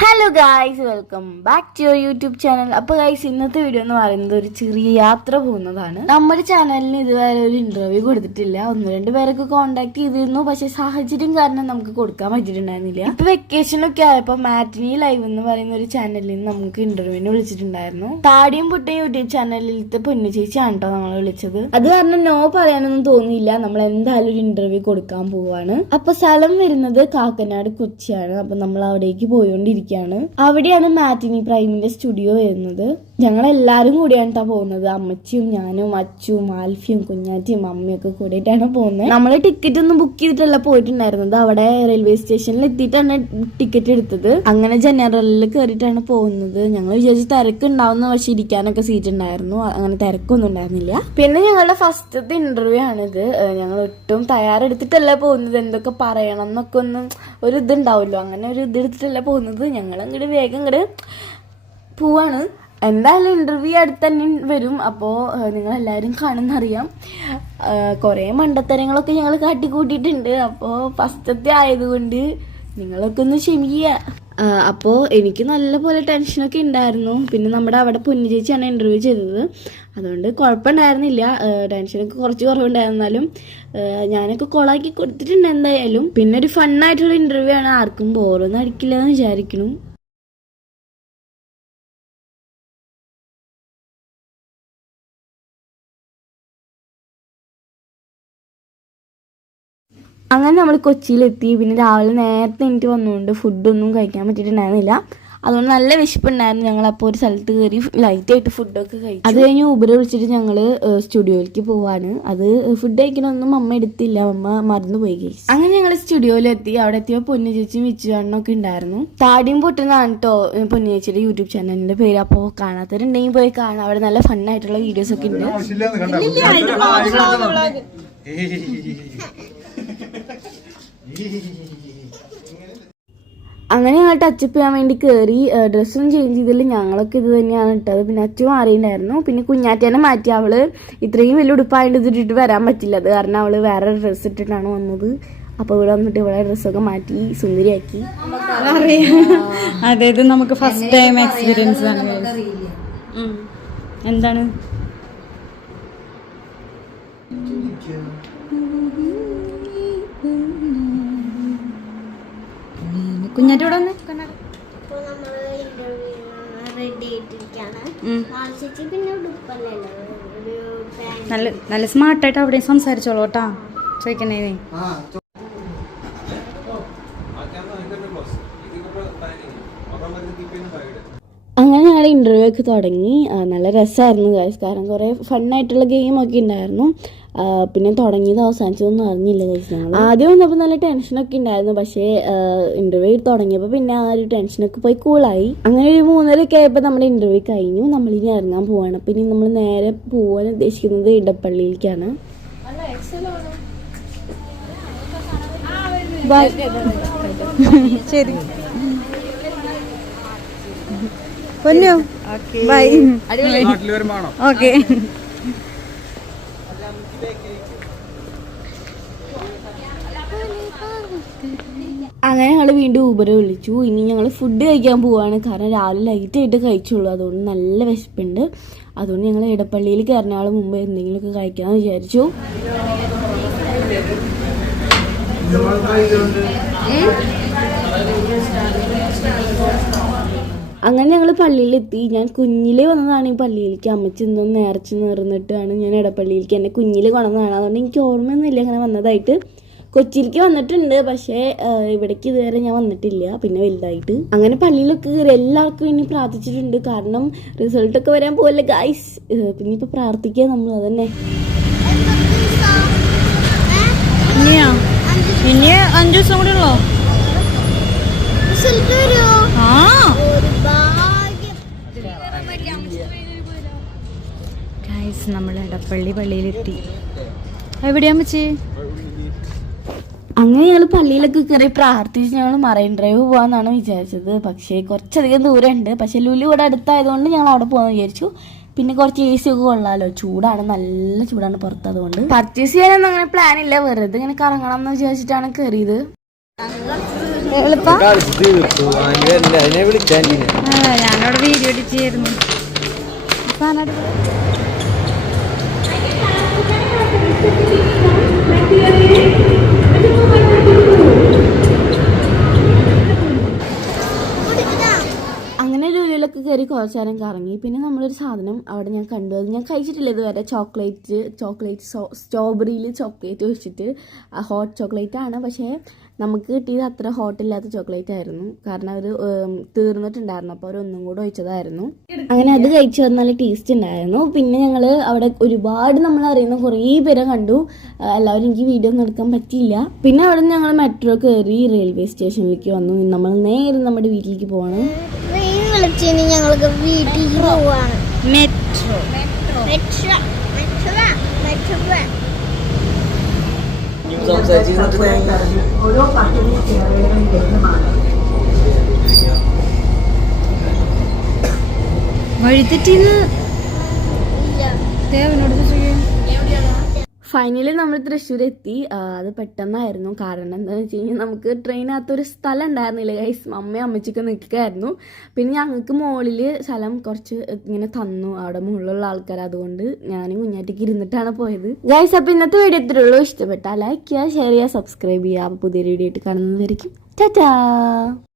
Hello guys, welcome back to your YouTube channel. അപ്പോൾ guys, ഇന്നത്തെ video എന്ന് പറയുന്നത് ഒരു ചെറിയ യാത്ര പോകുന്നതാണ്. നമ്മുടെ ചാനലിന് ഇതുവരെ ഒരു ഇന്റർവ്യൂ കൊടുത്തിട്ടില്ല. 1-2 പേരൊക്കെ കോണ്ടാക്ട് ചെയ്തിരുന്നു, പക്ഷെ സാഹചര്യം കാരണം നമുക്ക് കൊടുക്കാൻ പറ്റിയിട്ടുണ്ടായിരുന്നില്ല. ഇപ്പൊ വെക്കേഷനൊക്കെ ആയപ്പോൾ മാറ്റിനി ലൈവ് എന്ന് പറയുന്ന ഒരു ചാനലിൽ നിന്ന് നമുക്ക് ഇന്റർവ്യൂവിന് വിളിച്ചിട്ടുണ്ടായിരുന്നു. താടിയും പൊട്ടിയും യൂട്യൂബ് ചാനലിലത്തെ പൊന്നു ചേച്ചിയാണ് കേട്ടോ നമ്മളെ വിളിച്ചത്. അത് കാരണം നോ പറയാനൊന്നും തോന്നിയില്ല. നമ്മൾ എന്തായാലും ഒരു ഇന്റർവ്യൂ കൊടുക്കാൻ പോവാണ്. അപ്പൊ സ്ഥലം വരുന്നത് കാക്കനാട് കൊച്ചിയാണ്. അപ്പൊ നമ്മൾ അവിടേക്ക് പോയോണ്ടിരിക്കും. അവിടെയാണ് മാറ്റിനി പ്രൈമിന്റെ സ്റ്റുഡിയോ വരുന്നത്. ഞങ്ങളെല്ലാരും കൂടിയാണ് പോകുന്നത്. അമ്മച്ചിയും ഞാനും അച്ചും ആൽഫിയും കുഞ്ഞാറ്റിയും അമ്മയൊക്കെ കൂടിയിട്ടാണ് പോകുന്നത്. നമ്മള് ടിക്കറ്റ് ഒന്നും ബുക്ക് ചെയ്തിട്ടല്ല പോയിട്ടുണ്ടായിരുന്നത്. അവിടെ റെയിൽവേ സ്റ്റേഷനിൽ എത്തിയിട്ടാണ് ടിക്കറ്റ് എടുത്തത്. അങ്ങനെ ജനറലിൽ കയറിയിട്ടാണ് പോകുന്നത്. ഞങ്ങൾ വിചാരിച്ച് തിരക്ക് ഉണ്ടാവുന്ന, പക്ഷെ ഇരിക്കാനൊക്കെ സീറ്റ് ഉണ്ടായിരുന്നു. അങ്ങനെ തിരക്കൊന്നും ഉണ്ടായിരുന്നില്ല. പിന്നെ ഞങ്ങളുടെ ഫസ്റ്റത്തെ ഇന്റർവ്യൂ ആണിത്. ഞങ്ങൾ ഒട്ടും തയ്യാറെടുത്തിട്ടല്ല പോകുന്നത്. എന്തൊക്കെ പറയണം എന്നൊക്കെ ഒന്നും ഒരു ഇതുണ്ടാവുമല്ലോ. അങ്ങനെ ഒരു ഇതെടുത്തിട്ടല്ല പോകുന്നത്. ഞങ്ങൾ അങ്ങോട്ട് വേഗം ഇങ്ങോട്ട് പോവാണ്. എന്തായാലും ഇന്റർവ്യൂ അടുത്ത് തന്നെ വരും. അപ്പോൾ നിങ്ങളെല്ലാവരും കാണുന്നറിയാം. കുറേ മണ്ടത്തരങ്ങളൊക്കെ ഞങ്ങൾ കാട്ടിക്കൂട്ടിയിട്ടുണ്ട്. അപ്പോൾ ഫസ്റ്റത്തെ ആയതുകൊണ്ട് നിങ്ങളൊക്കെ ഒന്ന് ക്ഷമിക്കുക. അപ്പോൾ എനിക്ക് നല്ലപോലെ ടെൻഷനൊക്കെ ഉണ്ടായിരുന്നു. പിന്നെ നമ്മുടെ അവിടെ പൊന്നു ചേച്ചിയാണ് ഇൻ്റർവ്യൂ ചെയ്തത്. അതുകൊണ്ട് കുഴപ്പമുണ്ടായിരുന്നില്ല. ടെൻഷനൊക്കെ കുറച്ച് കുറവുണ്ടായിരുന്നാലും ഞാനൊക്കെ കൊളാക്കി കൊടുത്തിട്ടുണ്ട് എന്തായാലും. പിന്നെ ഒരു ഫണ്ണായിട്ടുള്ള ഇൻ്റർവ്യൂ ആണ്. ആർക്കും ബോറൊന്നും അടിക്കില്ല എന്ന് വിചാരിക്കുന്നു. അങ്ങനെ നമ്മൾ കൊച്ചിയിലെത്തി. പിന്നെ രാവിലെ നേരത്തെ എനിക്ക് വന്നുകൊണ്ട് ഫുഡൊന്നും കഴിക്കാൻ പറ്റിയിട്ടുണ്ടായിരുന്നില്ല. അതുകൊണ്ട് നല്ല വിശപ്പുണ്ടായിരുന്നു. ഞങ്ങളപ്പോൾ ഒരു സ്ഥലത്ത് കയറി ലൈറ്റായിട്ട് ഫുഡൊക്കെ കഴിച്ചു. അത് കഴിഞ്ഞ് ഊബർ വിളിച്ചിട്ട് ഞങ്ങൾ സ്റ്റുഡിയോയിലേക്ക് പോവാണ്. അത് ഫുഡ് കഴിക്കണമൊന്നും അമ്മ എടുത്തില്ല, അമ്മ മറന്നു പോയി കഴിച്ചു. അങ്ങനെ ഞങ്ങൾ സ്റ്റുഡിയോയിലെത്തി. അവിടെ എത്തിയപ്പോൾ പൊന്നു ചേച്ചിയും വിച്ചുവണ്ണൊക്കെ ഉണ്ടായിരുന്നു. താടിയും പൊട്ടുന്നതാണ് കേട്ടോ പൊന്നു ചേച്ചിയുടെ യൂട്യൂബ് ചാനലിന്റെ പേര്. അപ്പോൾ കാണാത്തവരുണ്ടെങ്കിൽ പോയി കാണാം. അവിടെ നല്ല ഫണ്ണായിട്ടുള്ള വീഡിയോസ് ഒക്കെ ഉണ്ട്. അങ്ങനെ ഞങ്ങൾ ടച്ചപ്പ് ചെയ്യാൻ വേണ്ടി കയറി. ഡ്രസ്സൊന്നും ചേഞ്ച് ചെയ്തില്ല. ഞങ്ങളൊക്കെ ഇത് തന്നെയാണ് ഇട്ടത്. പിന്നെ അച്ചു മാറിയിട്ടുണ്ടായിരുന്നു. പിന്നെ കുഞ്ഞാറ്റേനെ മാറ്റി. അവള് ഇത്രയും വലിയ ഉടുപ്പായിട്ട് ഇതിട്ടിട്ട് വരാൻ പറ്റില്ല. അത് കാരണം അവള് വേറെ ഡ്രസ്സ് ഇട്ടിട്ടാണ് വന്നത്. അപ്പോൾ ഇവിടെ വന്നിട്ട് ഇവിടെ ഡ്രസ്സൊക്കെ മാറ്റി സുന്ദരിയാക്കി. അതായത് നമുക്ക് ഫസ്റ്റ് ടൈം എക്സ്പീരിയൻസ് ആണ്. എന്താണ് കുഞ്ഞാറ്റോടെ വന്ന് നല്ല സ്മാർട്ടായിട്ട് അവിടെ സംസാരിച്ചോളൂ കേട്ടാ. ചോദിക്കണേ അങ്ങനെ ഞങ്ങളുടെ ഇൻ്റർവ്യൂ ഒക്കെ തുടങ്ങി. നല്ല രസമായിരുന്നു ഗൈസ്. കാരണം കുറേ ഫണ്ണായിട്ടുള്ള ഗെയിമൊക്കെ ഉണ്ടായിരുന്നു. പിന്നെ തുടങ്ങിയത് അവസാനിച്ചതൊന്നും അറിഞ്ഞില്ല ഗൈസ്. ഞങ്ങൾ ആദ്യം വന്നപ്പോൾ നല്ല ടെൻഷനൊക്കെ ഉണ്ടായിരുന്നു. പക്ഷേ ഇൻ്റർവ്യൂ തുടങ്ങിയപ്പോൾ പിന്നെ ആ ഒരു ടെൻഷനൊക്കെ പോയി കൂളായി. അങ്ങനെ ഒരു 3:30 ആയപ്പോൾ നമ്മുടെ ഇൻ്റർവ്യൂ കഴിഞ്ഞു. നമ്മളിനി ഇറങ്ങാൻ പോവാണ്. പിന്നെ നമ്മൾ നേരെ പോകാൻ ഉദ്ദേശിക്കുന്നത് ഇടപ്പള്ളിയിലേക്കാണ്. ശരി പൊന്നു ബൈ. ഓക്കെ. അങ്ങനെ ഞങ്ങൾ വീണ്ടും ഊബർ വിളിച്ചു. ഇനി ഞങ്ങൾ ഫുഡ് കഴിക്കാൻ പോവാണ്. കാരണം രാവിലെ ലൈറ്റായിട്ട് കഴിച്ചുള്ളൂ. അതുകൊണ്ട് നല്ല വിശപ്പുണ്ട്. അതുകൊണ്ട് ഞങ്ങൾ ഇടപ്പള്ളിയിൽ കയറുന്നയാൾ മുമ്പ് എന്തെങ്കിലുമൊക്കെ കഴിക്കാമെന്ന് വിചാരിച്ചു. അങ്ങനെ ഞങ്ങൾ പള്ളിയിലെത്തി. ഞാൻ കുഞ്ഞിലേ വന്നതാണ് ഈ പള്ളിയിലേക്ക്. അമ്മച്ചി എന്തോന്ന് നേർച്ച നേർന്നിട്ടാണ് ഞാൻ ഇടപ്പള്ളിയിലേക്ക് എന്നെ കുഞ്ഞിൽ കൊണ്ടുവന്നതാണ്. അതുകൊണ്ട് എനിക്ക് ഓർമ്മയൊന്നുമില്ല അങ്ങനെ വന്നതായിട്ട്. കൊച്ചിയിലേക്ക് വന്നിട്ടുണ്ട്, പക്ഷേ ഇവിടേക്ക് ഇതുവരെ ഞാൻ വന്നിട്ടില്ല. പിന്നെ വലുതായിട്ട് അങ്ങനെ പള്ളിയിലൊക്കെ കയറി എല്ലാവർക്കും ഇനി പ്രാർത്ഥിച്ചിട്ടുണ്ട്. കാരണം റിസൾട്ടൊക്കെ വരാൻ പോകല്ലേ ഗായ്സ്. പിന്നെ ഇപ്പൊ പ്രാർത്ഥിക്കുക നമ്മൾ. അതന്നെ. ഇനി 5 ദിവസം കൂടെ ഉള്ളോ? നമ്മൾ ഇടപ്പള്ളി പള്ളിയിലെത്തി. എവിടെയാ അമ്മച്ചി? അങ്ങനെ ഞങ്ങൾ പള്ളിയിലൊക്കെ കയറി പ്രാർത്ഥിച്ച് ഞങ്ങൾ മറൈൻ ഡ്രൈവ് പോകാമെന്നാണ് വിചാരിച്ചത്. പക്ഷേ കുറച്ചധികം ദൂരമുണ്ട്. പക്ഷേ ലുലു ഇവിടെ അടുത്തായതുകൊണ്ട് ഞങ്ങൾ അവിടെ പോകാമെന്ന് വിചാരിച്ചു. പിന്നെ കുറച്ച് AC ഒക്കെ കൊള്ളാമല്ലോ. ചൂടാണ്, നല്ല ചൂടാണ് പുറത്ത്. അതുകൊണ്ട് പർച്ചേസ് ചെയ്യാനൊന്നും അങ്ങനെ പ്ലാൻ ഇല്ല. വെറുതെ ഇങ്ങനെ കറങ്ങണം എന്ന് വിചാരിച്ചിട്ടാണ് കയറിയത്. എളുപ്പ ഞാനവിടെ വീഡിയോ എഡിറ്റ് ചെയ്യായിരുന്നു. അങ്ങനെ ലുലുവിലൊക്കെ കയറി കുറച്ച് നേരം കറങ്ങി. പിന്നെ നമ്മളൊരു സാധനം അവിടെ ഞാൻ കണ്ടു, അത് ഞാൻ കഴിച്ചിട്ടില്ല ഇതുവരെ. ചോക്ലേറ്റ് സ്ട്രോബെറിയിൽ ചോക്ലേറ്റ് വെച്ചിട്ട് ഹോട്ട് ചോക്ലേറ്റ് ആണ്. പക്ഷേ നമുക്ക് കിട്ടിയത് അത്ര ഹോട്ടില്ലാത്ത ചോക്ലേറ്റ് ആയിരുന്നു. കാരണം അവർ തീർന്നിട്ടുണ്ടായിരുന്നു, അപ്പോൾ അവരൊന്നും കൂടെ ഒഴിച്ചതായിരുന്നു. അങ്ങനെ അത് കഴിച്ചു നല്ല ടേസ്റ്റ് ഉണ്ടായിരുന്നു. പിന്നെ ഞങ്ങൾ അവിടെ ഒരുപാട് നമ്മൾ അറിയുന്ന കുറേ പേരെ കണ്ടു. എല്ലാവരും എനിക്ക് വീഡിയോ ഒന്നും എടുക്കാൻ പറ്റിയില്ല. പിന്നെ അവിടെ നിന്ന് ഞങ്ങൾ മെട്രോ കയറി റെയിൽവേ സ്റ്റേഷനിലേക്ക് വന്നു. നമ്മൾ നേരെ നമ്മുടെ വീട്ടിലേക്ക് പോകണം. ഞങ്ങൾക്ക് വീട്ടിലേക്ക് പോവാണ്. മെട്രോ വഴിതെറ്റിന്ന് ദേവനോട് ഫൈനലി നമ്മൾ തൃശ്ശൂർ എത്തി. അത് പെട്ടെന്നായിരുന്നു. കാരണം എന്താണെന്ന് വെച്ച് കഴിഞ്ഞാൽ നമുക്ക് ട്രെയിനകത്തൊരു സ്ഥലം ഉണ്ടായിരുന്നില്ല ഗൈസ്. അമ്മയും അമ്മച്ചിക്ക് നിൽക്കുകയായിരുന്നു. പിന്നെ ഞങ്ങൾക്ക് മുകളിൽ സ്ഥലം കുറച്ച് ഇങ്ങനെ തന്നു അവിടെ മുകളിലുള്ള ആൾക്കാർ. അതുകൊണ്ട് ഞാനും കുഞ്ഞാറ്റയ്ക്ക് ഇരുന്നിട്ടാണ് പോയത് ഗൈസ്. അപ്പോൾ ഇന്നത്തെ വീഡിയോ ഇത്രയേ ഉള്ളൂ. ഇഷ്ടപ്പെട്ടാൽ ലൈക്ക് ചെയ്യുക, ഷെയർ ചെയ്യുക, സബ്സ്ക്രൈബ് ചെയ്യുക. അപ്പോൾ പുതിയൊരു വീഡിയോ ആയിട്ട് കാണുന്നതായിരിക്കും. ടാറ്റാ.